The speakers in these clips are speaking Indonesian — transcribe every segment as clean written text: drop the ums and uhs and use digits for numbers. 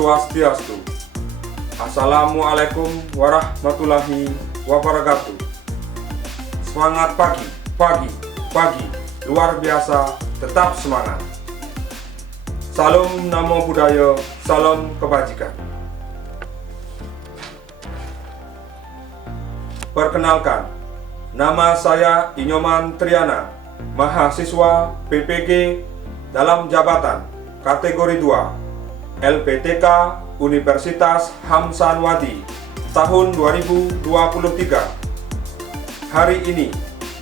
Swastiastu. Assalamualaikum warahmatullahi wabarakatuh. Semangat pagi, pagi, luar biasa, tetap semangat. Salam namo buddhaya, salam kebajikan. Perkenalkan, nama saya Inyoman Triana, mahasiswa PPG dalam jabatan kategori 2 LPTK Universitas Hamsanwati tahun 2023. Hari ini,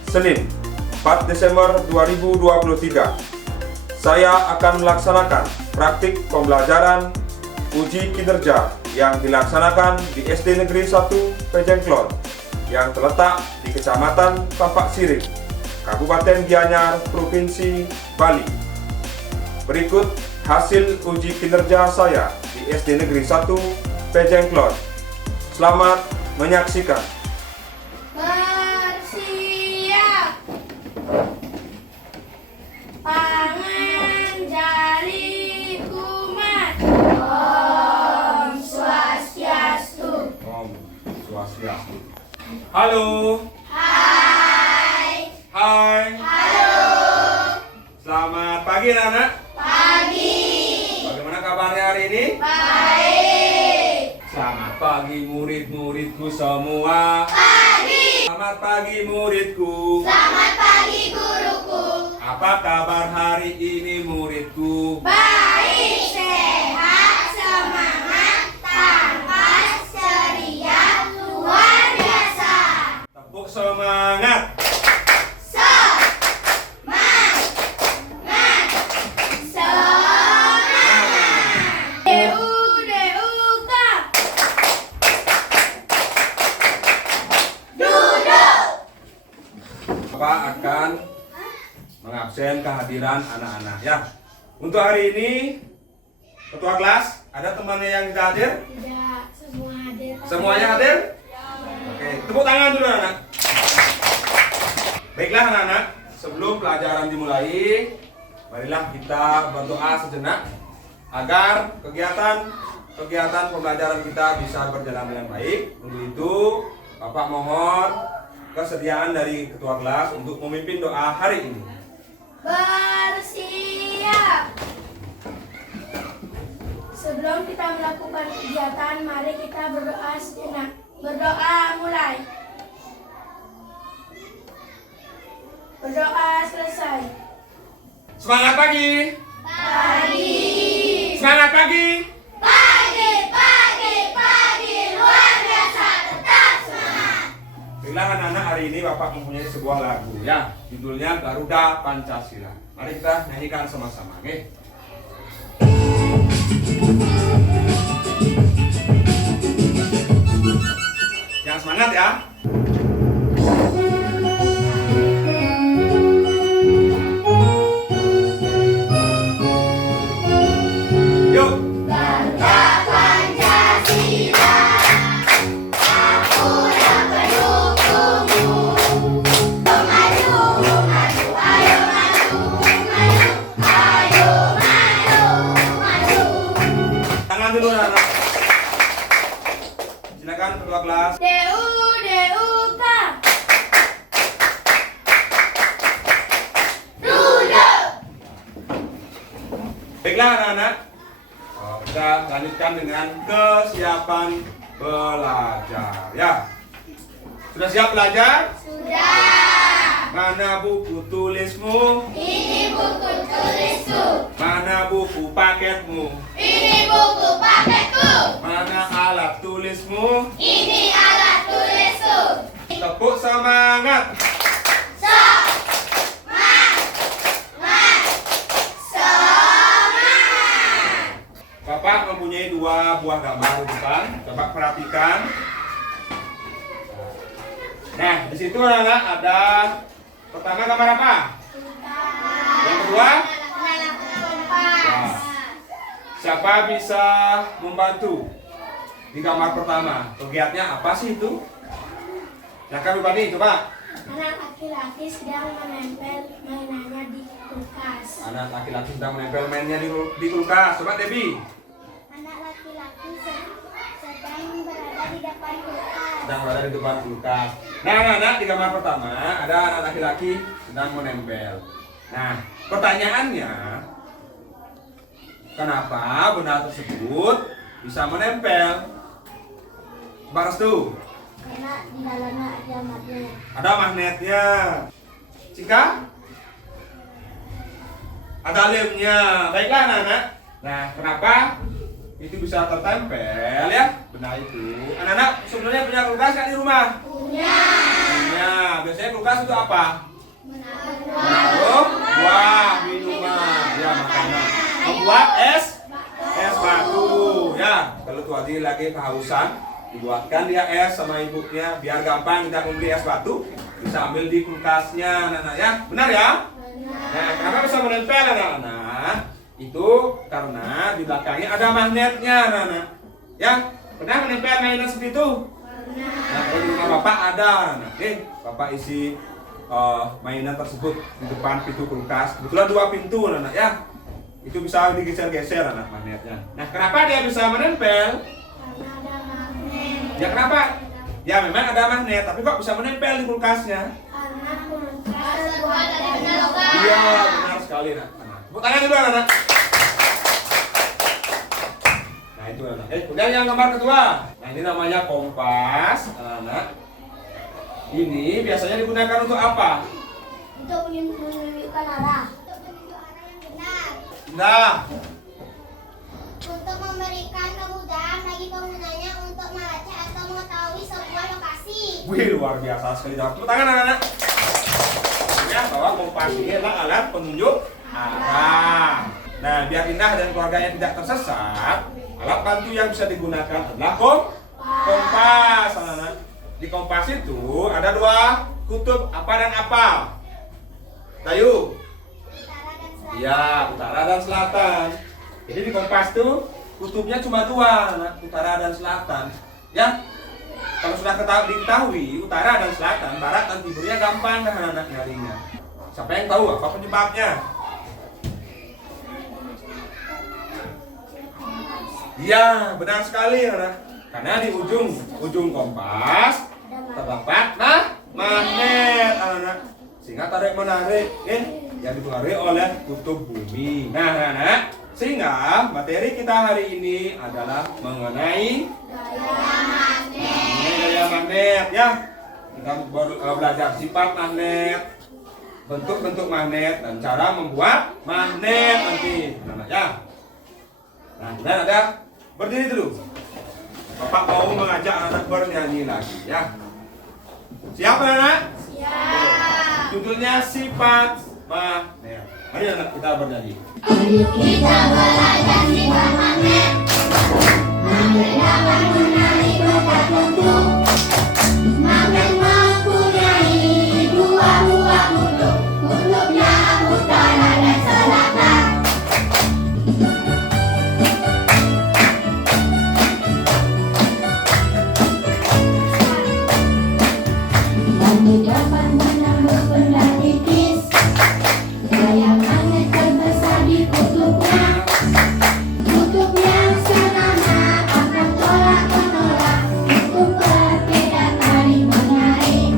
Senin 4 Desember 2023, saya akan melaksanakan praktik pembelajaran uji kinerja yang dilaksanakan di SD Negeri 1 Pejengklon yang terletak di Kecamatan Tampak Siring, Kabupaten Gianyar, Provinsi Bali. Berikut hasil uji kinerja saya di SD Negeri 1 Pejengklon. Selamat menyaksikan. Bersiap. Pangan jari kumat. Om Swastiastu. Om Swastiastu. Halo. Hai. Hai. Halo. Selamat pagi anak-anak. Pagi. Bagaimana kabarnya hari ini? Baik. Selamat pagi murid-muridku semua. Pagi. Selamat pagi muridku. Selamat pagi guruku. Apa kabar hari ini muridku? Baik, sehat, semangat, tanpa ceria, luar biasa. Tepuk semangat. Bapak akan mengabsen kehadiran anak-anak ya. Untuk hari ini, ketua kelas, ada temannya yang tidak hadir? Tidak, semua hadir. Semuanya hadir? Oke, tepuk tangan dulu anak. Baiklah anak-anak, sebelum pelajaran dimulai, marilah kita berdoa sejenak agar kegiatan pembelajaran kita bisa berjalan dengan baik. Untuk itu, Bapak mohon kesediaan dari ketua kelas untuk memimpin doa hari ini. Bersiap. Sebelum kita melakukan kegiatan, mari kita berdoa sejenak. Berdoa mulai. Berdoa selesai. Semangat pagi. Pagi. Semangat pagi. Pagi, luar biasa, tetap semangat. Baiklah anak-anak, hari ini Bapak mempunyai sebuah lagu ya, judulnya Garuda Pancasila. Mari kita nyanyikan sama-sama, oke? Yang semangat ya. Yuk. Garuda Pancasila, aku yang pendukungmu. Maju, maju, ayo maju, maju, ayo maju. Tangan dulu anak-anak. Silakan ketua kelas. DUK. Duduk. Baiklah anak-anak, kita lanjutkan dengan kesiapan belajar ya. Sudah siap belajar? Sudah. Mana buku tulismu? Ini buku tulisku. Mana buku paketmu? Ini buku paketku. Mana alat tulismu? Ini alat tulisku. Tepuk Tepuk semangat. Bapak mempunyai dua buah gambar di depan. Coba perhatikan. Nah, di situ anak-anak ada pertama gambar apa? Yang kedua? Nah, siapa bisa membantu di gambar pertama? Kegiatannya apa sih itu? Nah, kami Bani, coba. Anak laki-laki sedang menempel mainannya di kulkas. Anak laki-laki sedang menempel mainnya di kulkas. Coba Debbie. Anak laki-laki sedang berada di depan kulkas. Sedang berada di depan kulkas. Nah, anak-anak di gambar pertama ada anak laki-laki sedang menempel. Nah, pertanyaannya, kenapa benda tersebut bisa menempel? Baras tuh. Karena di dalamnya ada magnet. Ada magnetnya. Cika? Ada lemnya. Baiklah anak-anak. Nah, kenapa itu bisa tertempel ya benda itu? Anak-anak sebenarnya punya kulkas nggak di rumah? Punya. Punya. Biasanya kulkas itu apa? Menaruh buah minuman, ya makanan. Membuat es batu, ya. Kalau tuh tadi lagi kehausan, dibuatkan dia es sama ibunya biar gampang kita membeli es batu, bisa ambil di kulkasnya, anak-anak ya. Benar ya? Nah, kenapa bisa menempel anak-anak? Itu karena di belakangnya ada magnetnya, anak-anak. Ya, pernah menempel mainan seperti itu? Nah, kalau di rumah bapak ada, anak. Bapak isi mainan tersebut di depan pintu kulkas. Kebetulan dua pintu, anak ya. Itu bisa digeser-geser anak magnetnya. Nah, kenapa dia bisa menempel? Karena ada magnet. Ya kenapa? Ya memang ada magnet, tapi kok bisa menempel di kulkasnya? Karena kulkas terbuat dari logam. Iya, benar sekali, anak. Tepuk tangan dulu, anak. Nah, itu anak. Kemudian yang nomor kedua. Nah, ini namanya kompas, anak. Ini biasanya digunakan untuk apa? Untuk menunjukkan arah. Nah, Untuk memberikan kemudahan bagi penggunanya untuk melacak atau mengetahui sebuah lokasi. wih luar biasa sekali. Tepuk tangan anak-anak. Ya, bahwa kompas ini adalah alat penunjuk arah. Nah, biar Indah dan keluarganya tidak tersesat, alat bantu yang bisa digunakan adalah kompas, anak-anak. Di kompas itu ada dua kutub, apa dan apa? Tayu? Utara dan selatan. Ya, utara dan selatan. Jadi di kompas tuh kutubnya cuma dua, anak, utara dan selatan. Ya, kalau sudah diketahui utara dan selatan, barat dan timurnya gampang dah anak nyarinya. Siapa yang tahu apa penyebabnya? Iya, benar sekali anak. Karena di ujung kompas terdapat magnet anak. Sehingga tarik menarik yang dipengaruhi oleh kutub bumi. Nah, anak, sehingga materi kita hari ini adalah mengenai gaya magnet ya. Kita belajar sifat magnet, bentuk-bentuk magnet dan cara membuat magnet nanti, anak ya. Nah, kemudian ada berdiri dulu. Bapak mau mengajak anak bernyanyi lagi ya. Siap anak? Siap. Judulnya sifat magnet. Mari anak kita bernyanyi. Ayo kita belajar sifat magnet. Magnet dapat menarik bentuk. Magnet mempunyai dua buah kutub. Kutubnya utara dan selatan. Magnet dapat menembus benda tipis. Gaya magnet terbesar di kutubnya. Kutub yang sama akan tolak menolak. Kutub berbeda saling menarik.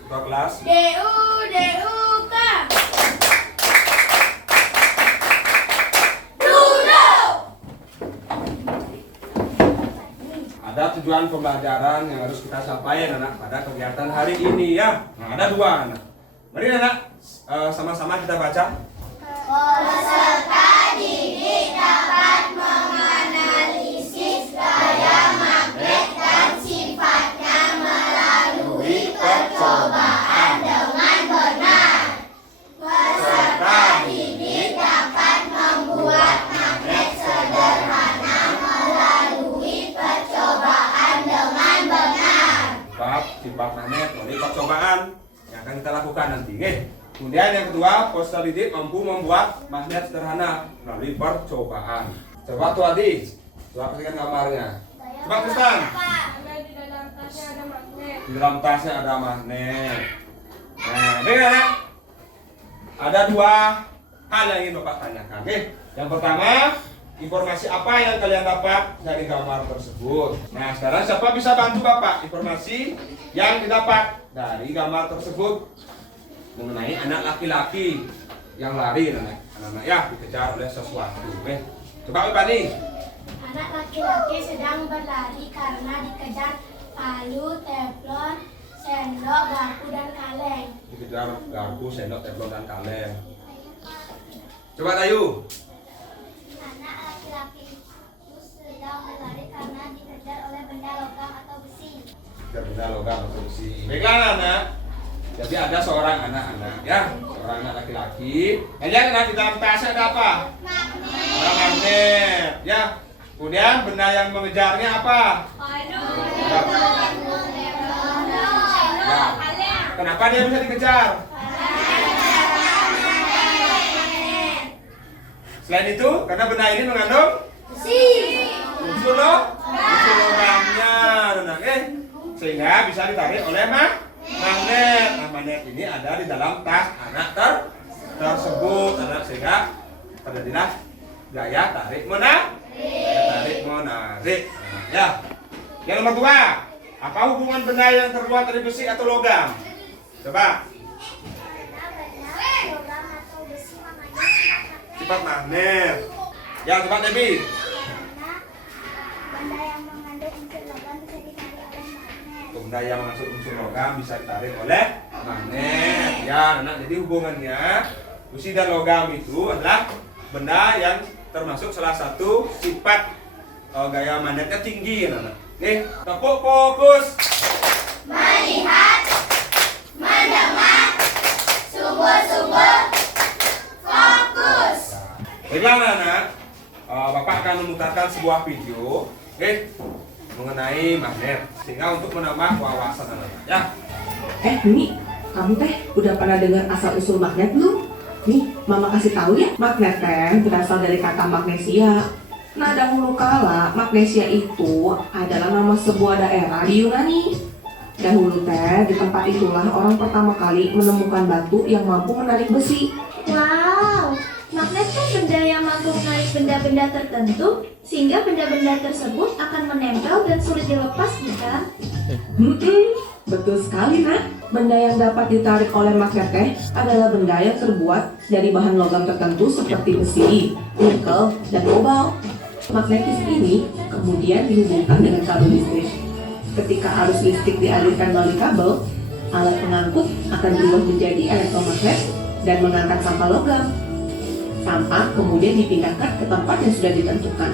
Ketua kelas. DUK. Ada tujuan pembelajaran yang harus kita sampaikan anak pada kegiatan hari ini ya. Nah, ada dua anak. Mari anak sama-sama kita baca. Peserta didik dapat menganalisis gaya magnet dan sifatnya. sifat magnet melalui percobaan yang akan kita lakukan nanti. Kemudian yang kedua, Postalidit mampu membuat magnet sederhana melalui percobaan. Coba tuh Adi, coba kasihkan gambarnya. Coba Tristan. Di dalam tasnya ada magnet. Di dalam tasnya ada magnet. Nah, ini ada dua hal yang ingin Bapak tanyakan. Yang pertama, informasi apa yang kalian dapat dari gambar tersebut? Nah, sekarang siapa bisa bantu Bapak informasi yang didapat dari gambar tersebut mengenai anak laki-laki yang lari, anak-anak ya dikejar oleh sesuatu. Coba Bapak nih. Anak laki-laki sedang berlari karena dikejar palu, teflon, sendok, garpu, dan kaleng. Dikejar garpu, sendok, teflon, dan kaleng. Coba Dayu. Anak laki-laki itu sedang berlari karena dikejar oleh benda logam atau besi. Dikejar benda logam atau besi. Baiklah anak. Jadi ada seorang anak-anak ya, seorang anak laki-laki. Anak di dalam tasnya ada apa? Magnet. Ada magnet. Ya. Kemudian benda yang mengejarnya apa? Ya. Kenapa dia bisa dikejar? Selain itu, karena benda ini mengandung unsur logamnya, sehingga bisa ditarik oleh magnet. Nah, magnet ini ada di dalam tas anak tersebut, sehingga terjadilah gaya tarik menarik. Ya. Yang nomor dua, apa hubungan benda yang terbuat dari besi atau logam? Coba. Logam atau besi makanya Sifat magnet. Ya, coba Debbie. karena benda yang mengandung unsur logam bisa ditarik oleh magnet. Benda yang mengandung unsur logam bisa ditarik oleh magnet. Ya, anak. Jadi hubungannya besi dan logam itu adalah benda yang termasuk salah satu sifat gaya magnetnya tinggi, anak. Tepuk fokus. Melihat, mendengar, sungguh-sungguh, fokus. Baiklah anak, Bapak akan memutarkan sebuah video, mengenai magnet, sehingga untuk menambah wawasan anak. Ya. Mimi, kamu teh udah pernah dengar asal usul magnet belum? Nih, Mama kasih tahu ya, magnet teh berasal dari kata magnesia. Nah, dahulu kala magnesia itu adalah nama sebuah daerah di Yunani. Dahulu teh di tempat itulah orang pertama kali menemukan batu yang mampu menarik besi. Wow, magnet kan benda yang mampu menarik benda-benda tertentu sehingga benda-benda tersebut akan menempel dan sulit dilepas, bukan? Betul sekali, Nak. Benda yang dapat ditarik oleh magnet teh adalah benda yang terbuat dari bahan logam tertentu seperti besi, nikel, dan kobalt. Magnetis ini kemudian dihubungkan dengan kabel listrik. Ketika arus listrik dialirkan melalui kabel, alat pengangkut akan berubah menjadi elektromagnet dan mengangkat sampah logam. Sampah kemudian dipindahkan ke tempat yang sudah ditentukan.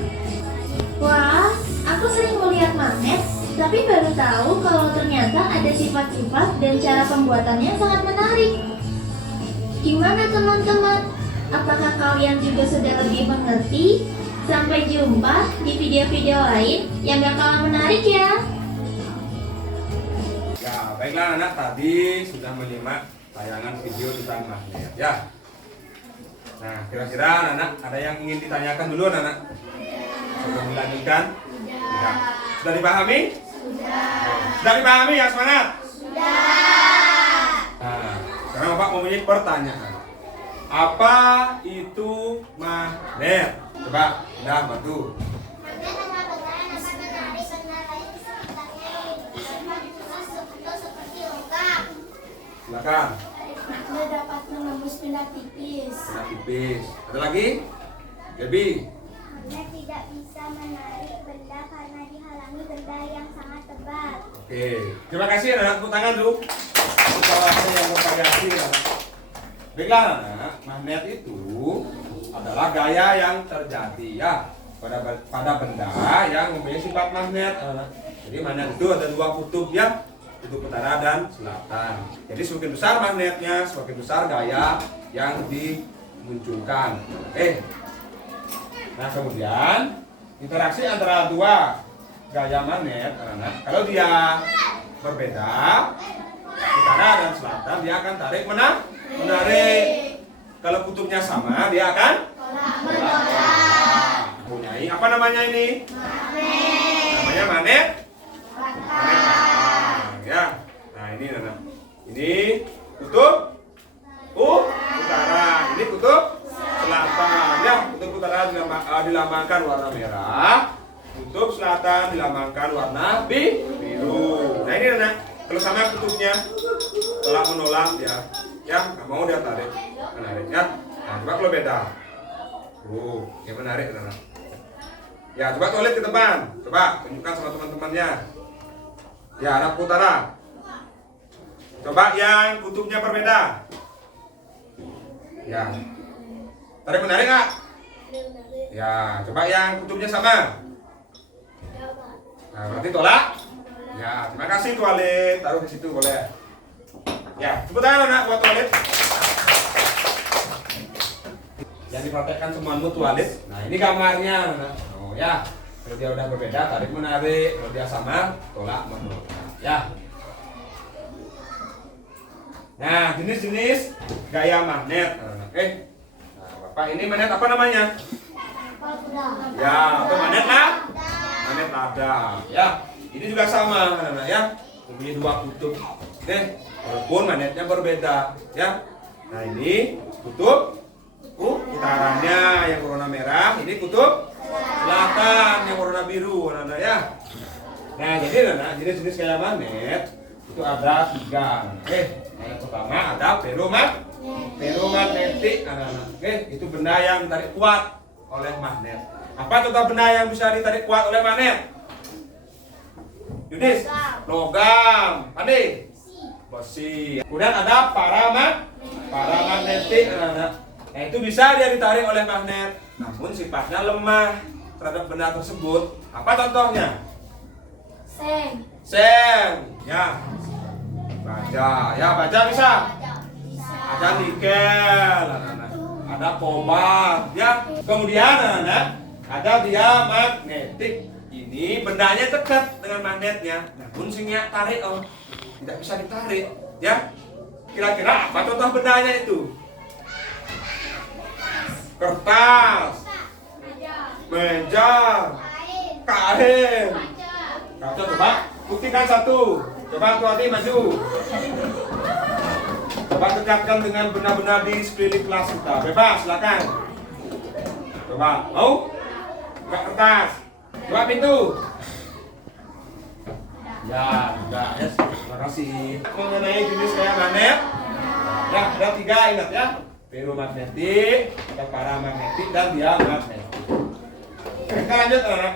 Wah, aku sering melihat magnet, tapi baru tahu kalau ternyata ada sifat-sifat dan cara pembuatannya yang sangat menarik. Gimana teman-teman? Apakah kalian juga sudah lebih mengerti? Sampai jumpa di video-video lain yang gak kalah menarik ya. Ya, baiklah anak, tadi sudah menyimak tayangan video tentang magnet ya. Nah, kira-kira anak ada yang ingin ditanyakan dulu anak? Sebelum dilanjutkan? Tidak. Sudah dipahami? Sudah dipahami ya, semangat? Nah, sekarang Bapak mempunyai pertanyaan. Apa itu magnet? Coba, bantu. Magnet adalah benda yang dapat menarik benda lain di sekitarnya yang bersifat khusus seperti logam. Silakan. Magnet dapat menembus benda tipis. Benda tipis. Ada lagi? Debbie. Magnet tidak bisa menarik benda karena dihalangi benda yang sangat tebal. Oke. Terima kasih anak. Tepuk tangan dulu. Untuk wawasan yang bervariasi anak. Baiklah anak, magnet itu adalah gaya yang terjadi ya pada benda yang mempunyai sifat magnet. Jadi magnet itu ada dua kutub ya, kutub utara dan selatan. Jadi semakin besar magnetnya, semakin besar gaya yang dimunculkan. Nah kemudian interaksi antara dua gaya magnet, kalau dia berbeda, utara dan selatan, dia akan tarik menarik. Kalau kutubnya sama, dia akan mempunyai apa namanya ini? Namanya magnet. Ya. Nah, ini Nana. Ini kutub utara, ini kutub selatan. Ya, kutub utara dilambangkan warna merah. Kutub selatan dilambangkan warna biru. Nah, ini Nana. Kalau sama kutubnya tolak menolak ya nggak mau dia tarik menarik ya. Nah, coba kalau beda. Ya menarik Nana. Ya, coba toilet ke depan. Coba tunjukkan sama teman-temannya. Ya, anak utara. Coba yang kutubnya berbeda. Ya. Tarik menarik nggak? Ya, coba yang kutubnya sama. Nah, berarti tolak. Ya, terima kasih toilet. Taruh di situ boleh. Ya, tepuk tangan anak buat toilet. Yang dipraktekkan semuanya toilet. Nah, ini gambarnya. Oh ya, kalau dia udah berbeda, tarik menarik. Kalau dia sama, tolak menolak. Ya. Nah, jenis-jenis gaya magnet. Oke. Nah, Bapak ini magnet apa namanya? Ya, atau magnet lah? Magnet lada. Ya. Ini juga sama, anak-anak ya. Mempunyai dua kutub. Oke. Walaupun magnetnya berbeda, ya. Nah, ini kutub utaranya yang warna merah, ini kutub selatan yang warna biru, anak-anak ya. Nah, jadi anak-anak, jenis-jenis gaya magnet itu ada 3. Oke. Yang pertama ada feromagnetik, anak-anak. Oke, itu benda yang ditarik kuat oleh magnet. Apa contoh benda yang bisa ditarik kuat oleh magnet? Yudis, logam, Pandi, besi. Kemudian ada paramagnetik, anak-anak. Nah, itu bisa dia ditarik oleh magnet, namun sifatnya lemah terhadap benda tersebut. Apa contohnya? Sen, ya. Baja bisa. Ada nikel, anak-anak. Ada kobalt, ya. Kemudian anak-anak, ada diamagnetik. Ini bendanya dekat dengan magnetnya, namun sinyal tarik tidak bisa ditarik, ya. Kira-kira apa contoh bendanya itu? Kertas, meja, kain, kaca. Coba buktikan satu. Coba Tuati maju. Coba dekatkan dengan benda-benda di sekeliling kelas kita. Bebas, silakan. Coba, mau? Buka kertas. Coba pintu. Ya, enggak ya. Terima kasih. Mengenai jenis gaya magnet, ya ada 3, ingat ya. Feromagnetik, ada paramagnetik, dan diamagnetik. Kita lanjut anak.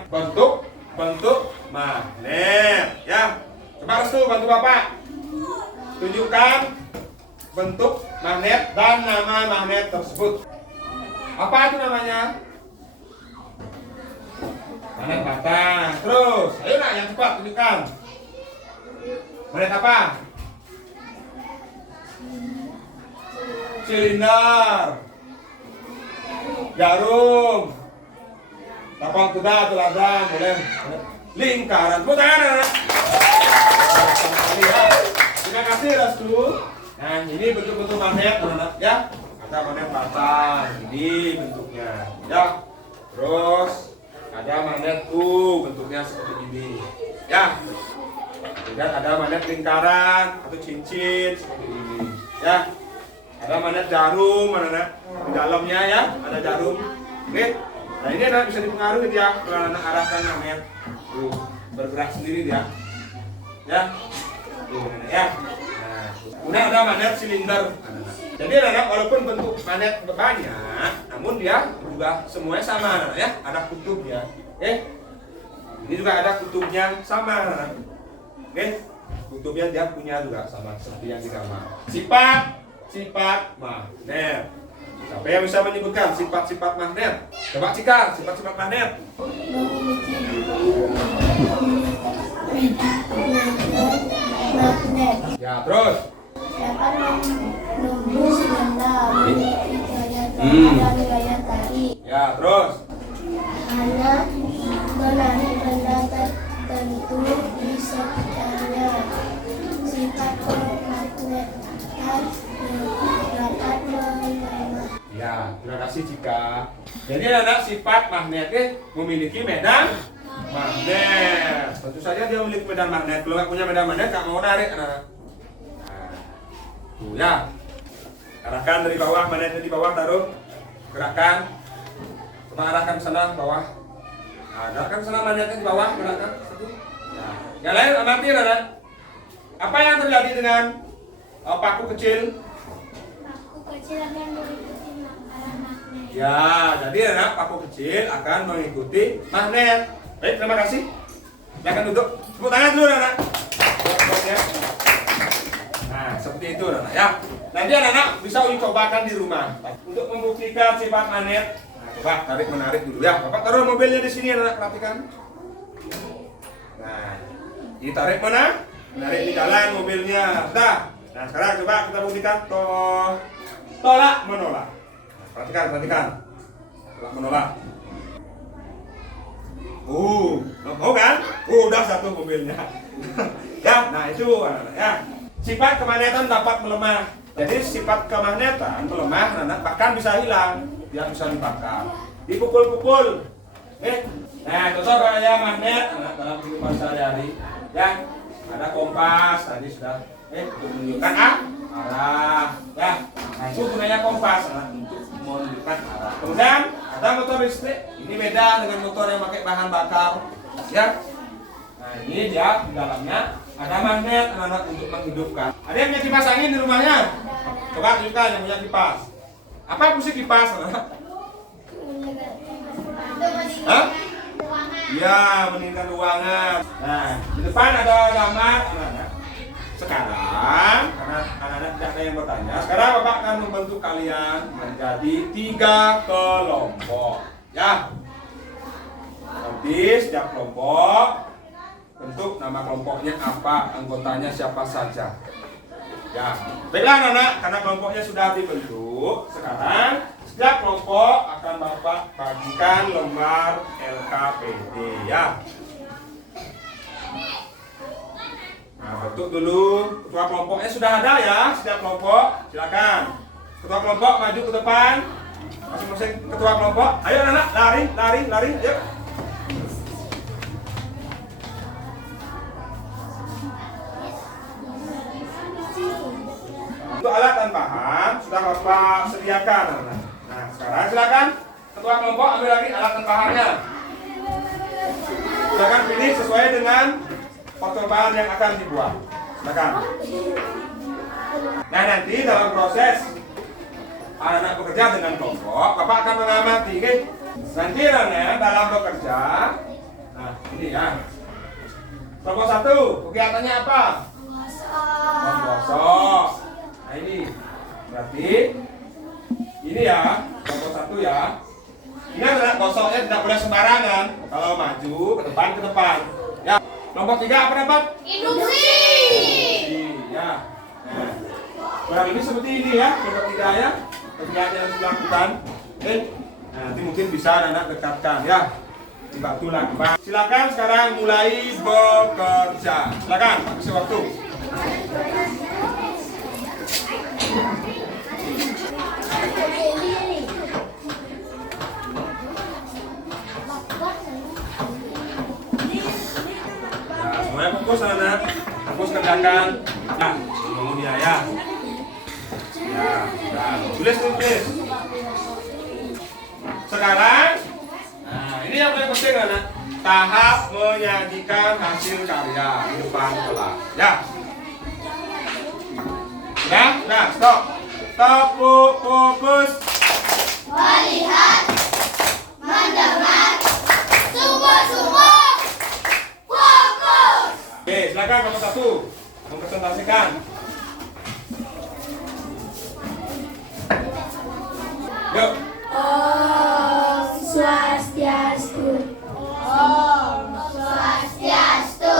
Bentuk magnet, ya. Coba restu bantu Bapak. Tunjukkan bentuk magnet dan nama magnet tersebut. Apa itu namanya? Magnet batang. Terus, ayo nak yang cepat tunjukkan. Magnet apa? Silinder. Jarum. Tapang kuda, teladan, boleh. Lingkaran. Putaran. Terima kasih Restu. Nah, ini bentuk-bentuk magnet, anak-anak ya. Ada magnet batang, ini bentuknya, ya. Terus ada magnet bentuknya seperti ini, ya. Kemudian ada magnet lingkaran atau cincin seperti ini, ya. Ada magnet jarum, anak-anak. Di dalamnya ya, ada jarum. Oke. Nah, ini anak bisa dipengaruhi dia kalau anak arahkan magnet. Tuh, bergerak sendiri dia. Ya. Tuh, ya. Nah, kemudian ada magnet silinder. Jadi anak, walaupun bentuk magnet banyak, namun dia juga semuanya sama, anak, ya. Ada kutubnya. Ini juga ada kutubnya sama, anak. Kutubnya dia punya juga sama seperti yang di gambar. Sifat magnet. Siapa yang bisa menyebutkan sifat-sifat magnet? Coba Cika, sifat-sifat magnet. Magnet. Ya, terus. Dapat menembus benda wilayah tarik. Ya, terus. Karena menarik benda tertentu itu di sekitarnya. Sifat magnet dan dapat menerima. Ya, terima kasih Cika. Jadi anak sifat magnetnya memiliki medan magnet. Tentu saja dia memiliki medan magnet. Kalau nggak punya medan magnet, nggak mau narik anak. Nah, tuh ya. Arahkan dari bawah, magnetnya di bawah, taruh. Gerakkan. Coba arahkan ke sana bawah. Nah, gerakkan ke sana magnetnya di bawah, gerakkan. Satu. Nah, yang lain amati anak. Apa yang terjadi dengan paku kecil? Aku kecil akan mengikuti arah magnet. Ya, jadi anak paku kecil akan mengikuti magnet. Baik, terima kasih. Silakan duduk. Tepuk tangan dulu anak. Ya. Nah, seperti itu anak ya. Nanti anak-anak bisa uji cobakan di rumah untuk membuktikan sifat magnet. Nah, coba tarik menarik dulu ya. Bapak taruh mobilnya di sini anak, perhatikan. Nah, ditarik mana? Menarik di jalan mobilnya. Sudah. Nah, sekarang coba kita buktikan tolak menolak. Nah, perhatikan. Tolak menolak. Mau kan? Udah satu mobilnya. Ya, nah itu anak-anak ya. Sifat kemagnetan dapat melemah. Jadi sifat kemagnetan melemah, anak bahkan bisa hilang. Dia bisa dibakar. Dipukul-pukul. Nah, contoh kayak magnet anak dalam kehidupan sehari-hari. Ya, ada kompas tadi sudah. Untuk menunjukkan arah. Ya, nah itu gunanya kompas anak untuk menunjukkan arah. Kemudian ada motor listrik. Ini beda dengan motor yang pakai bahan bakar. Ya. Nah, ini dia di dalamnya ada magnet anak-anak untuk menghidupkan. Ada yang punya kipas angin di rumahnya? Coba tunjukkan yang punya kipas. Apa fungsi kipas anak? Hah? Ya, meningkatkan ruangan. Nah, di depan ada gambar anak-anak. Sekarang, karena anak-anak tidak ada yang bertanya, sekarang Bapak akan membantu kalian menjadi 3 kelompok. Ya. Nanti setiap kelompok bentuk nama kelompoknya apa, anggotanya siapa saja. Ya, baiklah anak-anak, karena kelompoknya sudah dibentuk, sekarang setiap kelompok akan Bapak bagikan lembar LKPD ya. Nah, bentuk dulu. Ketua kelompoknya sudah ada ya, setiap kelompok. Silakan. Ketua kelompok maju ke depan. Masing-masing ketua kelompok. Ayo anak, lari, ayo. Untuk alat dan bahan sudah Bapak sediakan anak. Nah, sekarang silakan ketua kelompok ambil lagi alat dan bahannya. Silakan pilih sesuai dengan percobaan yang akan dibuat. Silakan. Nah, nanti dalam proses anak-anak bekerja dengan kelompok, Bapak akan mengamati, oke? Nanti anak dalam bekerja, nah ini ya. Kelompok 1, kegiatannya apa? Menggosok. Nah ini, berarti ini ya, kelompok 1 ya. Ini anak gosoknya tidak boleh sembarangan. Kalau maju ke depan. Ya. Kelompok 3 apa dapat? Induksi. Ya. Nah, kurang lebih seperti ini ya, kelompok 3 ya. Kegiatan yang dilakukan. Oke. Nah, nanti mungkin bisa anak dekatkan ya. Dibantu lagi. Silakan sekarang mulai bekerja. Silakan, kasih waktu. Semuanya fokus anak, fokus kerjakan. Nah, kemudian ya. Tulis. Sekarang, nah ini yang paling penting anak. Tahap menyajikan hasil karya di depan kelas. Ya. Nah, stop. Fokus. Melihat, mendengar, sungguh-sungguh, fokus. Oke, silakan kelompok 1 mempresentasikan. Yuk. Om Swastiastu. Om Swastiastu.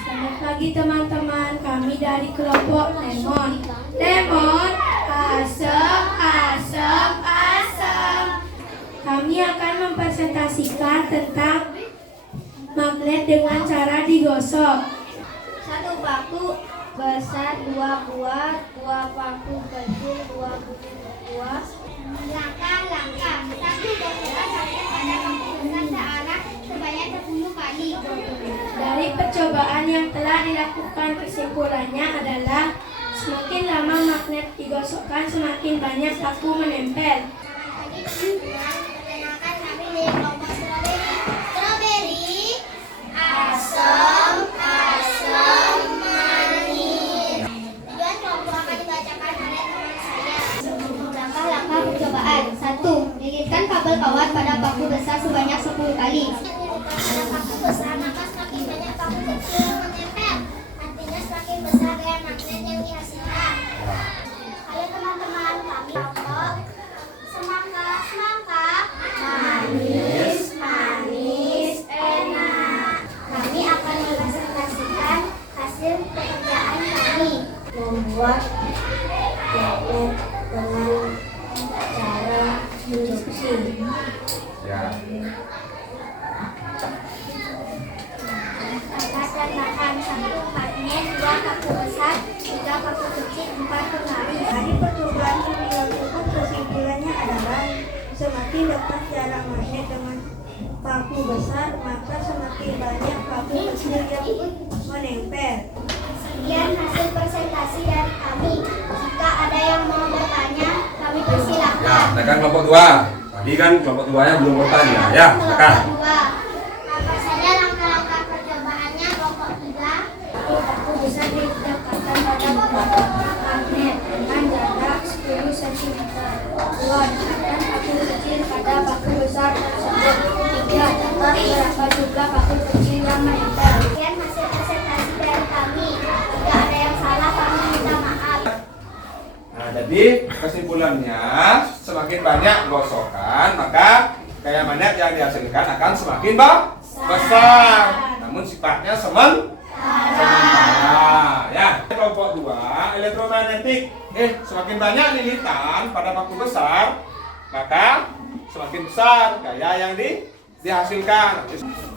Selamat pagi teman-teman, kami dari kelompok Lemon. Lemon, asam. Kami akan mempresentasikan tentang magnet dengan cara digosok. 1 paku besar 2 buah, 2 paku kecil 2 buah. Langkah-langkah. 1. Gosokkan magnet pada paku besar searah sebanyak 10 kali. Dari percobaan yang telah dilakukan, kesimpulannya adalah semakin lama magnet digosokkan, semakin banyak paku menempel. Perkenalkan kami dari kelompok stroberi. Stroberi, asam, manis. Tujuan kelompok akan dibacakan oleh teman saya. Langkah-langkah percobaan. 1. Lilitkan kabel kawat pada paku besar sebanyak 10 kali. Pada paku besar, maka semakin banyak paku kecil yang menempel. Artinya semakin besar gaya magnet yang dihasilkan. Ayo teman-teman, kami kelompok semangka, manis, enak. Kami akan mempresentasikan hasil pekerjaan kami. Membuat magnet dengan cara diskusi. Ya. Dan bahan 1 magnet, 2 paku besar, 3 paku kecil, 4 pengari. Dari percobaan yang dilakukan, kesimpulannya adalah semakin dekat jarak magnet dengan paku besar, maka semakin banyak paku kecil yang menempel. Sekian hasil presentasi dari kami. Jika ada yang mau bertanya, kami Ya, persilahkan. silakan kelompok 2. Tadi kan kelompok 2-nya belum bertanya. Ya, silakan. Kelompok 2. Apa saja langkah-langkah percobaannya? Kelompok 3. Paku besar didekatkan pada magnet dengan jarak 10 cm. 2. Dekatkan paku kecil pada paku besar tersebut. 3. Catat berapa jumlah paku kecil yang menempel. Sekian hasil presentasi dari kami. Jika ada yang salah, kami minta maaf. Nah, jadi kesimpulannya semakin banyak gosokan, maka gaya magnet yang dihasilkan akan semakin besar. Namun sifatnya sementara. Ya, kelompok 2 elektromagnetik. Semakin banyak lilitan pada paku besar, maka semakin besar gaya yang dihasilkan.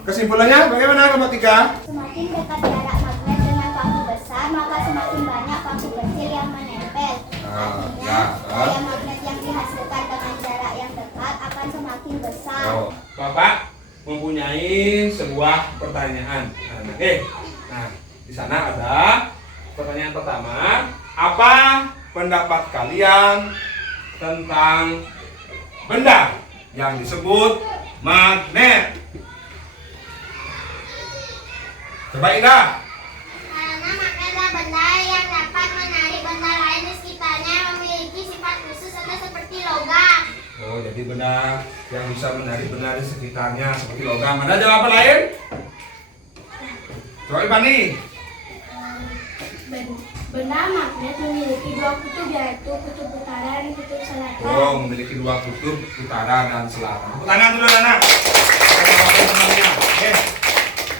Kesimpulannya bagaimana kelompok 3? Semakin dekat jarak magnet dengan paku besar, maka semakin banyak paku kecil yang menempel. Artinya, gaya magnet yang dihasilkan dengan jarak yang dekat akan semakin besar. Bapak mempunyai sebuah pertanyaan. Nah, di sana ada pertanyaan pertama. Apa pendapat kalian tentang benda yang disebut magnet? Coba Indah. Karena magnet adalah benda yang dapat menarik benda lain di sekitarnya, memiliki sifat khusus atau seperti logam. Oh, jadi benda yang bisa menarik benda di sekitarnya seperti logam. Ada jawaban lain? Coba Ipani. Benda magnet memiliki 2 kutub, yaitu kutub utara dan kutub selatan. Oh, memiliki 2 kutub, utara dan selatan. Tepuk tangan dulu anak. Teman-temannya. Oke.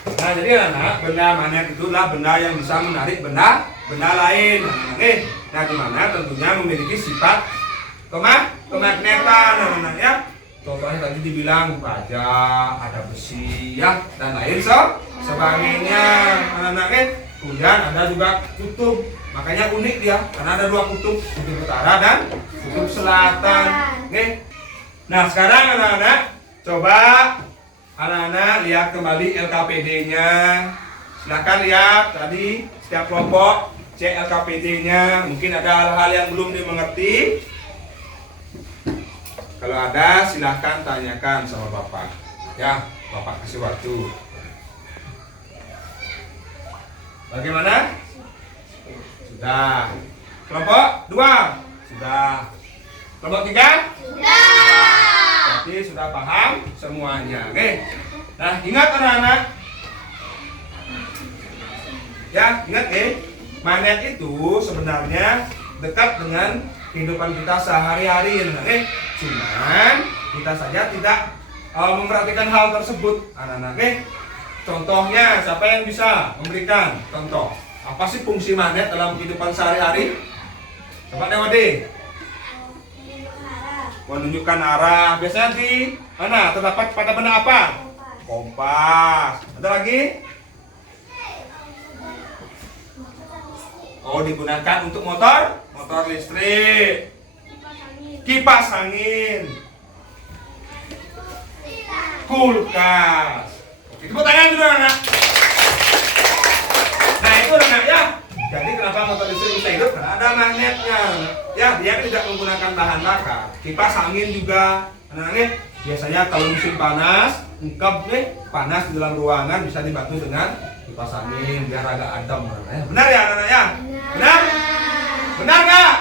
Nah, jadi anak, benda magnet itu adalah benda yang bisa menarik benda lain. Oke. Nah, di mana tentunya memiliki sifat kemagnetan, anak-anak ya. Contohnya tadi dibilang baja, ada besi ya, dan lain sebagainya, anak-anak ya. Kemudian ada juga kutub, makanya unik dia, karena ada 2 kutub, kutub utara dan kutub selatan. Oke. Nah, sekarang anak-anak, coba anak-anak lihat kembali LKPD-nya. Silahkan lihat tadi setiap kelompok cek LKPD-nya. Mungkin ada hal-hal yang belum dimengerti. Kalau ada, silahkan tanyakan sama Bapak. Ya, Bapak kasih waktu. Bagaimana? Sudah. Kelompok 2? Sudah. Kelompok 3? Sudah. Berarti sudah paham semuanya. Oke. Nah, ingat anak-anak. Ya, ingat magnet itu sebenarnya dekat dengan kehidupan kita sehari-hari. Cuman kita saja tidak memperhatikan hal tersebut, anak-anak. Contohnya, siapa yang bisa memberikan contoh? Apa sih fungsi magnet dalam kehidupan sehari-hari? Coba Dewade. Menunjukkan arah. Biasanya di mana? Terdapat pada benda apa? Kompas. Ada lagi? Oh, digunakan untuk motor listrik. Kipas angin. Kulkas. Oke, tepuk tangan dulu anak. Nah itu anak ya. Jadi kenapa motor listrik bisa hidup? Karena ada magnetnya. Ya, dia kan tidak menggunakan bahan bakar. Kipas angin juga. Anak-anak, biasanya kalau musim panas, engkap nih panas di dalam ruangan bisa dibantu dengan kipas angin biar agak adem. Benar ya anak-anak ya? Benar? Benar nggak?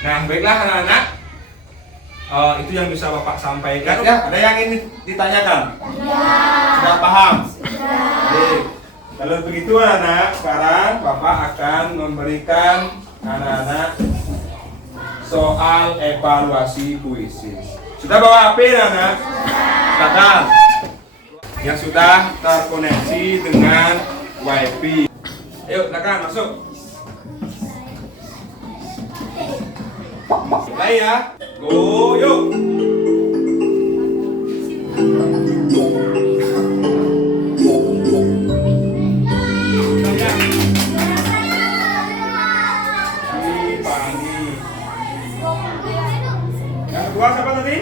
Nah, baiklah anak-anak. Itu yang bisa Bapak sampaikan. Ya, ada yang ingin ditanyakan? Sudah paham? Baik. Kalau begitu anak-anak, sekarang Bapak akan memberikan anak-anak soal evaluasi puisi. Sudah bawa HP anak-anak? Silakan. Yang sudah terkoneksi dengan WiFi. Ayo, silakan masuk. Mulai ya. Go, yuk. Yang kedua siapa tadi?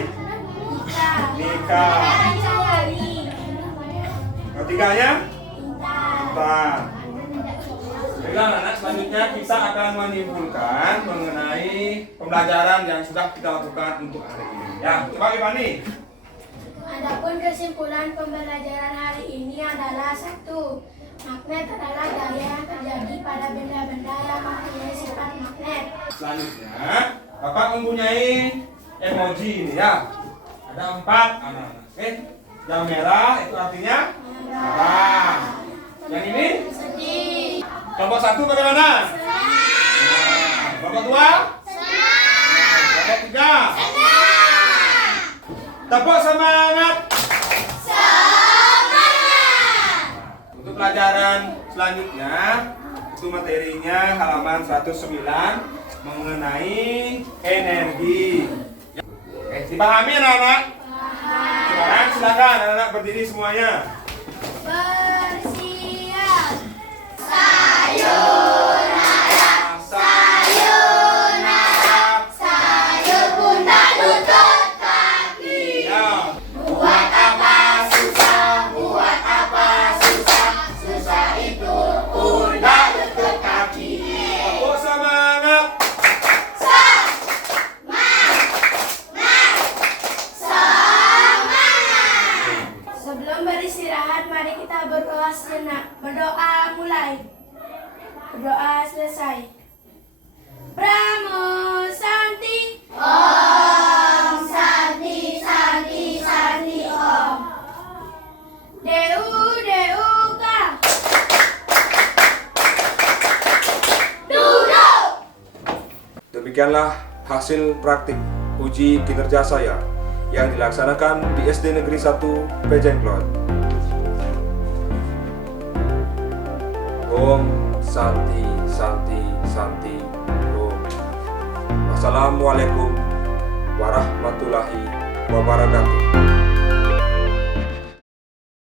Nika. Ketiganya? Intan. Baiklah anak, selanjutnya kita akan menyimpulkan mengenai pembelajaran yang sudah kita lakukan untuk hari ini. Ya, coba Ivani. Adapun kesimpulan pembelajaran hari ini adalah 1. Magnet adalah daya yang terjadi pada benda-benda yang mempunyai sifat magnet. Selanjutnya, Bapak mempunyai emoji ini ya. Ada 4 anak-anak. Oke. Yang merah itu artinya marah. Yang ini? Sedih. Kelompok 1 bagaimana? Nah, kelompok 2? Kelompok 3? Tepuk semangat. Untuk pelajaran selanjutnya itu materinya halaman 109 mengenai energi. Dipahami anak-anak? Sekarang silakan anak-anak berdiri semuanya. Bersiap. Sayur pun tak lutut kaki. Ya. Buat apa susah, susah itu pun tak lutut kaki. Tepuk semangat. Sebelum beristirahat, mari kita berdoa sejenak. Berdoa mulai. Berdoa selesai. Brahmo Santi. Om Santi Santi Santi Om. Deu Deuka. Duduk. Demikianlah hasil praktik uji kinerja saya yang dilaksanakan di SD Negeri 1 Pejenglot. Om Santi Santi Santi Om. Wassalamualaikum warahmatullahi wabarakatuh.